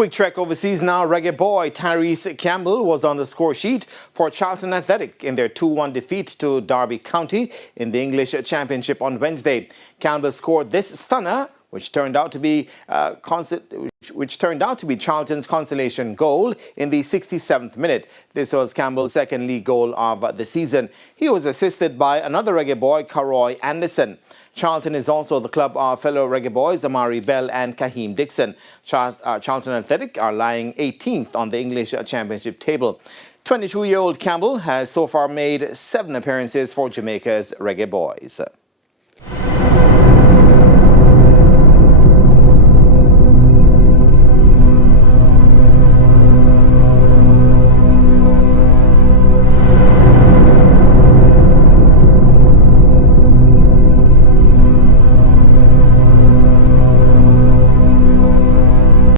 Quick trek overseas now. Reggae boy Tyreece Campbell was on the score sheet for Charlton Athletic in their 2-1 defeat to Derby County in the English Championship on Wednesday. Campbell scored this stunner, which turned out to be Charlton's consolation goal in the 67th minute. This was Campbell's second league goal of the season. He was assisted by another Reggae boy, Caroy Anderson. Charlton is also the club of fellow Reggae boys Amari Bell and Kahim Dixon. Charlton Athletic are lying 18th on the English Championship table. 22-year-old Campbell has so far made 7 appearances for Jamaica's Reggae boys.